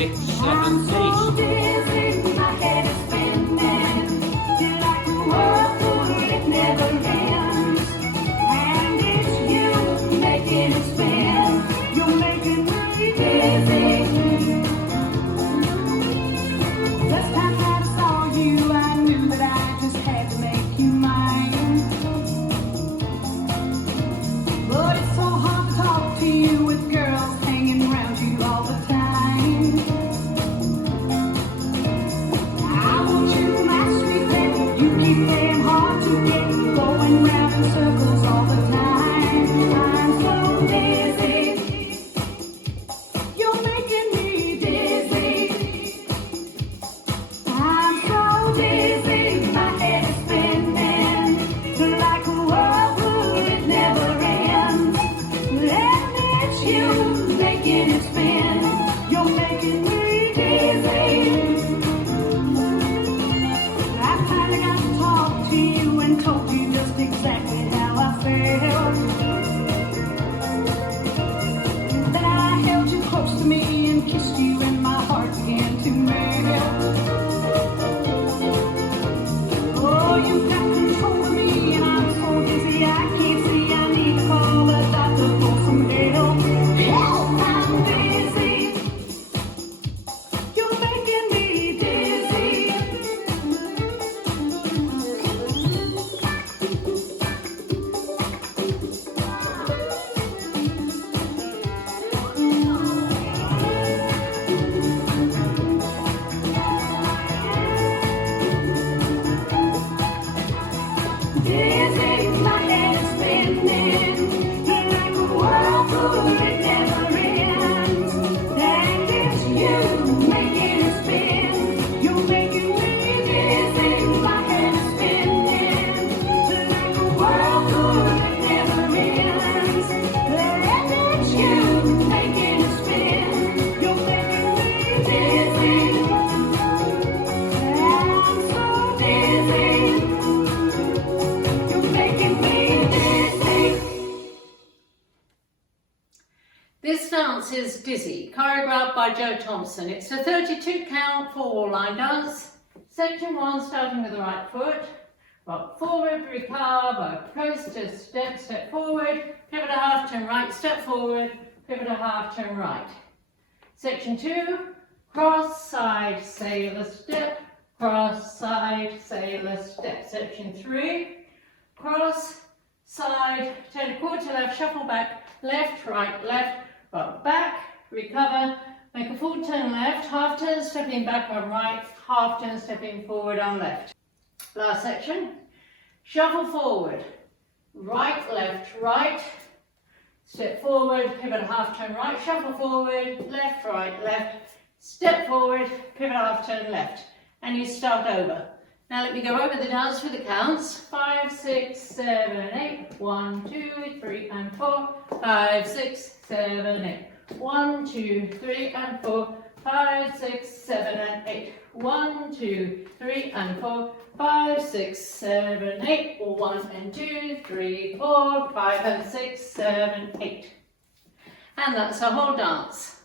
6, 7, 8. Dizzy, my head is spinning. Feel like the world could never end. And it's you making it spin. You're making me dizzy. First time that I saw you, I knew that I just had to make you mine. But it's so hard to talk to you with girls hanging around you all the time. I want you, my sweet baby. You keep playing hard to get, going round in circles all the time. I'm so dizzy. You're making me dizzy. I'm so dizzy. My head is spinning like a whirlpool. It never ends. And it's you making it spin. You're making me dizzy. I finally got to talk to you and told you just exactly how I felt. Then I held you close to me and kissed you and my heart began to melt. Oh, you got control of me and I'm so dizzy I can't see. I need to call a doctor for some help. Help, I'm dizzy. You're making me dizzy. Dizzy, my head is spinning like a whirlpool, it never ends. And it's you making it spin. You're making me dizzy. My head is spinning like a whirlpool, it never ends. And it's you making it spin. You're making me dizzy. I'm so dizzy. You're making me dizzy. This dance is Dizzy, choreographed by Joe Thompson. It's a 32 count 4-wall line dance. Section 1, starting with the right foot. Rock forward, recover, coaster, step forward, pivot a half, turn right, step forward, pivot a half, turn right. Section 2, cross, side, sailor step, cross, side, sailor step. Section 3, cross, side, turn a quarter left, shuffle back, left, right, rock back, recover, make a full turn left, half turn stepping back on right, half turn stepping forward on left. Last section, shuffle forward, right, left, step forward, pivot half turn right, shuffle forward, left, step forward, pivot half turn left, and you start over. Now let me go over the dance with the counts. 5, 6, 7, 8. 1, 2, 3, and 4. 5, 6, 7, 8. 1, 2, 3, and 4. 5, 6, 7, and 8. 1, 2, 3, and 4. 5, 6, 7, 8. 1 and 2, 3, 4, 5 and 6, 7, 8. And that's the whole dance.